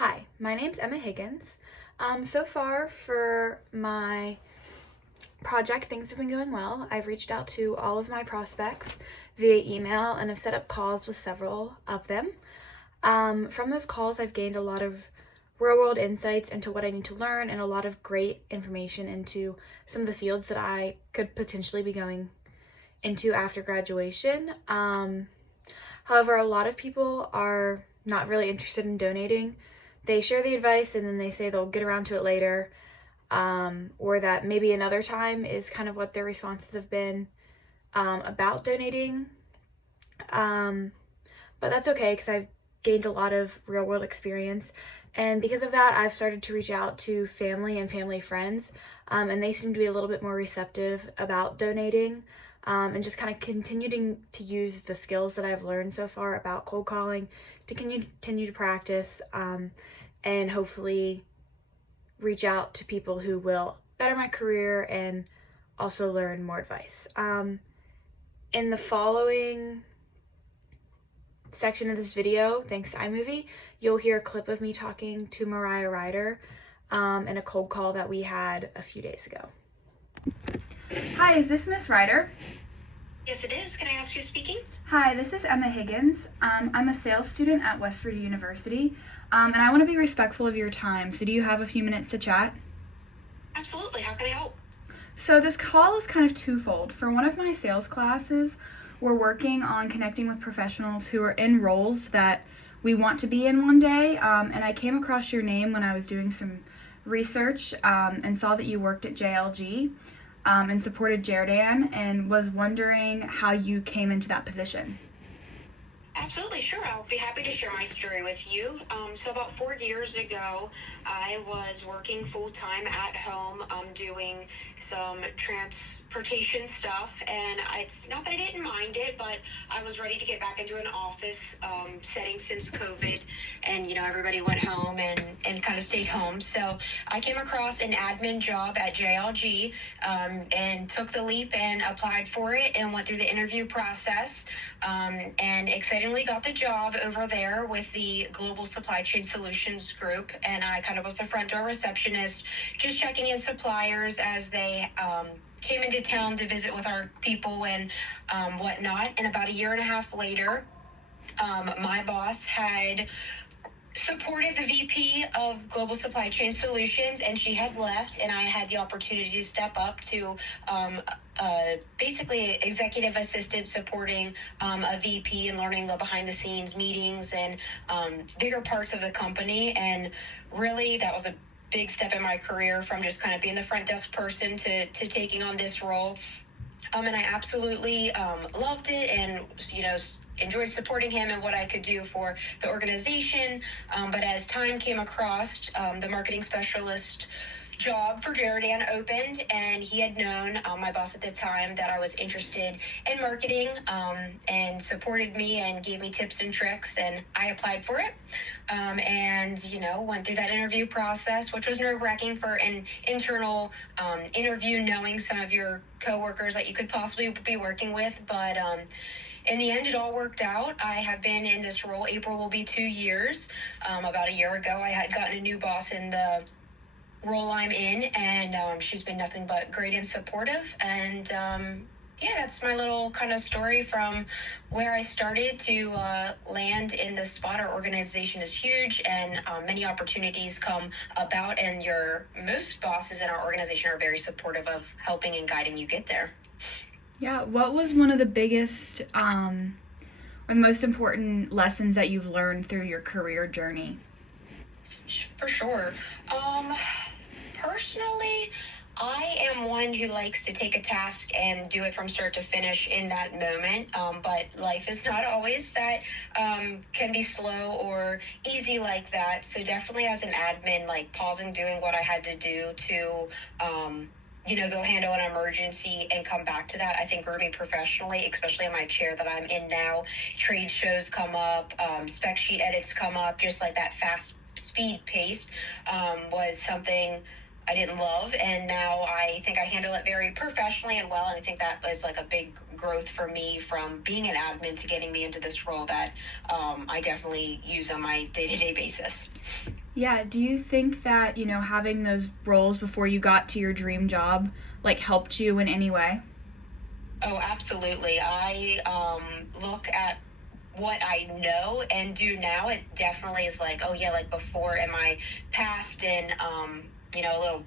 Hi, my name's Emma Higgins. So far for my project, things have been going well. I've reached out to all of my prospects via email and have set up calls with several of them. From those calls, I've gained a lot of real-world insights into what I need to learn and a lot of great information into some of the fields that I could potentially be going into after graduation. However, a lot of people are not really interested in donating. They share the advice and then they say they'll get around to it later, or that maybe another time is kind of what their responses have been about donating. But that's okay because I've gained a lot of real world experience. And because of that, I've started to reach out to family and family friends, and they seem to be a little bit more receptive about donating, and just kind of continuing to use the skills that I've learned so far about cold calling to continue to practice, and hopefully reach out to people who will better my career and also learn more advice. In the following section of this video, thanks to iMovie, you'll hear a clip of me talking to Mariah Ryder in a cold call that we had a few days ago. Hi, is this Miss Ryder? Yes, it is. Can I ask who's speaking? Hi, this is Emma Higgins. I'm a sales student at West Virginia University, and I want to be respectful of your time, so do you have a few minutes to chat? Absolutely. How can I help? So this call is kind of twofold. For one of my sales classes, we're working on connecting with professionals who are in roles that we want to be in one day, and I came across your name when I was doing some research and saw that you worked at JLG and supported Jerdan, and was wondering how you came into that position. Absolutely, sure. I'll be happy to share my story with you. So about 4 years ago, I was working full-time at home, doing some transportation stuff, and it's not that I didn't mind it, but I was ready to get back into an office setting since COVID, and everybody went home and kind of stayed home. So I came across an admin job at JLG, and took the leap and applied for it and went through the interview process, and excitingly got the job over there with the Global Supply Chain Solutions group, and I kind of was the front door receptionist, just checking in suppliers as they came into town to visit with our people and whatnot. And about a year and a half later, my boss had supported the VP of Global Supply Chain Solutions, and she had left, and I had the opportunity to step up to basically executive assistant supporting a VP and learning the behind the scenes meetings and bigger parts of the company. And really that was a big step in my career, from just kind of being the front desk person to taking on this role. And I absolutely loved it, and enjoyed supporting him and what I could do for the organization. But as time came across, the marketing specialist job for Jerdan opened, and he had known my boss at the time that I was interested in marketing, and supported me and gave me tips and tricks, and I applied for it, and went through that interview process, which was nerve-wracking for an internal interview, knowing some of your coworkers that you could possibly be working with, but in the end, it all worked out. I have been in this role. April will be 2 years. About a year ago, I had gotten a new boss in the role I'm in, and she's been nothing but great and supportive. And yeah, that's my little kind of story from where I started to land in the Spotter organization is huge, and many opportunities come about, and most bosses in our organization are very supportive of helping and guiding you get there. Yeah, what was one of the biggest or the most important lessons that you've learned through your career journey? For sure. Personally, I am one who likes to take a task and do it from start to finish in that moment, but life is not always that can be slow or easy like that. So definitely as an admin, like pausing doing what I had to do to go handle an emergency and come back to that, I think grew me professionally, especially in my chair that I'm in now. Trade shows come up, spec sheet edits come up, just like that fast speed pace was something I didn't love, and now I think I handle it very professionally and well, and I think that was like a big growth for me from being an admin to getting me into this role that I definitely use on my day-to-day basis. Yeah, do you think that, having those roles before you got to your dream job, helped you in any way? Oh, absolutely. I look at what I know and do now. It definitely is like, oh yeah, like before in my past and a little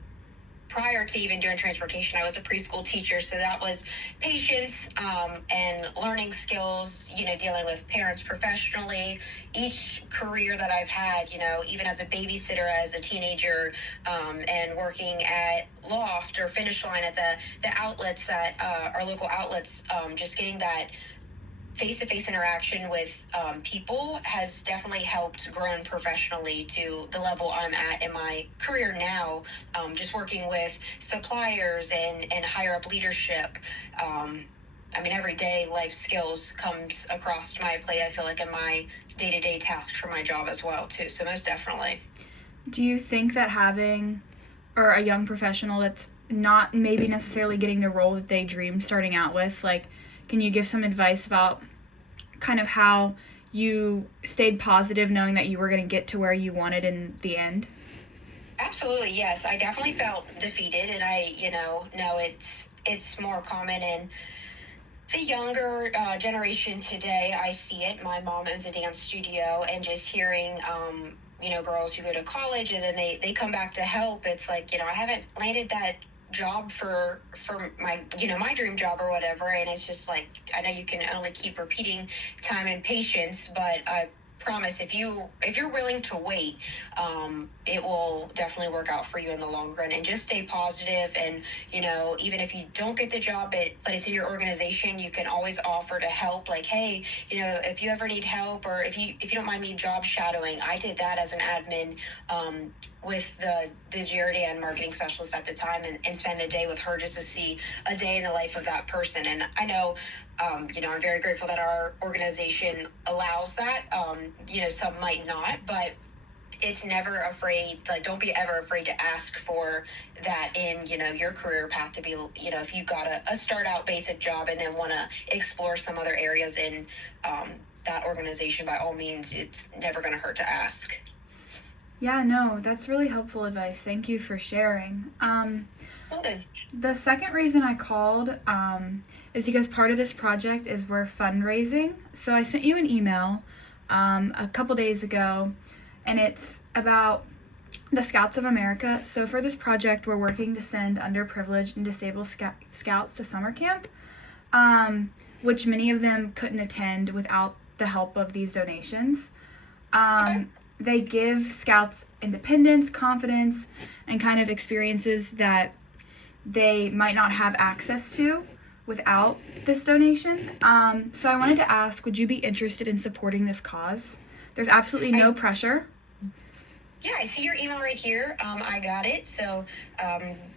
prior to even doing transportation, I was a preschool teacher. So that was patience and learning skills, dealing with parents professionally. Each career that I've had, even as a babysitter, as a teenager, and working at Loft or Finish Line at the outlets that our local outlets, just getting that face-to-face interaction with people has definitely helped grow professionally to the level I'm at in my career now. Just working with suppliers and higher up leadership. Every day life skills comes across my plate. I feel like in my day-to-day tasks for my job as well too. So most definitely. Do you think that having or a young professional that's not maybe necessarily getting the role that they dreamed starting out with, can you give some advice about kind of how you stayed positive knowing that you were going to get to where you wanted in the end? Absolutely, yes. I definitely felt defeated, and I, know it's more common in the younger generation today. I see it. My mom owns a dance studio, and just hearing, girls who go to college and then they come back to help. It's like, I haven't landed that job for my my dream job or whatever, and it's just like, I know you can only keep repeating time and patience, but I promise if you're willing to wait, it will definitely work out for you in the long run. And just stay positive, and even if you don't get the job, but it's in your organization, you can always offer to help. Like, hey, if you ever need help, or if you don't mind me job shadowing. I did that as an admin, with the Jarity and marketing specialist at the time, and spend a day with her just to see a day in the life of that person. And I know, I'm very grateful that our organization allows that. Some might not, but it's never afraid. Like, don't be ever afraid to ask for that in, your career path to be, if you got a start out basic job and then want to explore some other areas in that organization, by all means, it's never going to hurt to ask. Yeah, no, that's really helpful advice. Thank you for sharing. Okay. The second reason I called is because part of this project is we're fundraising. So I sent you an email a couple days ago, and it's about the Scouts of America. So for this project, we're working to send underprivileged and disabled scouts to summer camp, which many of them couldn't attend without the help of these donations. Okay. They give scouts independence, confidence, and kind of experiences that they might not have access to without this donation. So I wanted to ask, would you be interested in supporting this cause? There's absolutely no pressure. Yeah, I see your email right here. I got it. So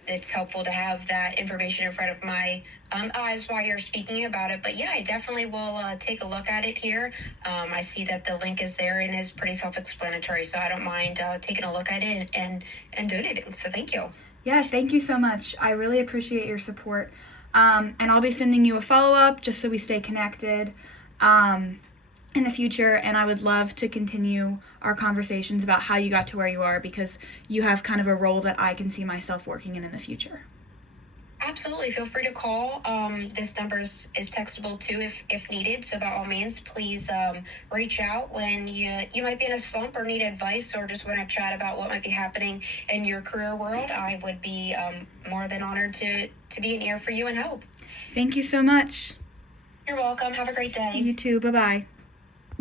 it's helpful to have that information in front of my eyes while you're speaking about it. But yeah, I definitely will take a look at it here. I see that the link is there and is pretty self-explanatory. So I don't mind taking a look at it and donating. So thank you. Yeah, thank you so much. I really appreciate your support. And I'll be sending you a follow-up just so we stay connected in the future. And I would love to continue our conversations about how you got to where you are, because you have kind of a role that I can see myself working in the future. Absolutely. Feel free to call. This number is textable too if needed. So by all means, please reach out when you might be in a slump or need advice, or just want to chat about what might be happening in your career world. I would be more than honored to be an ear for you and help. Thank you so much. You're welcome. Have a great day. You too. Bye-bye.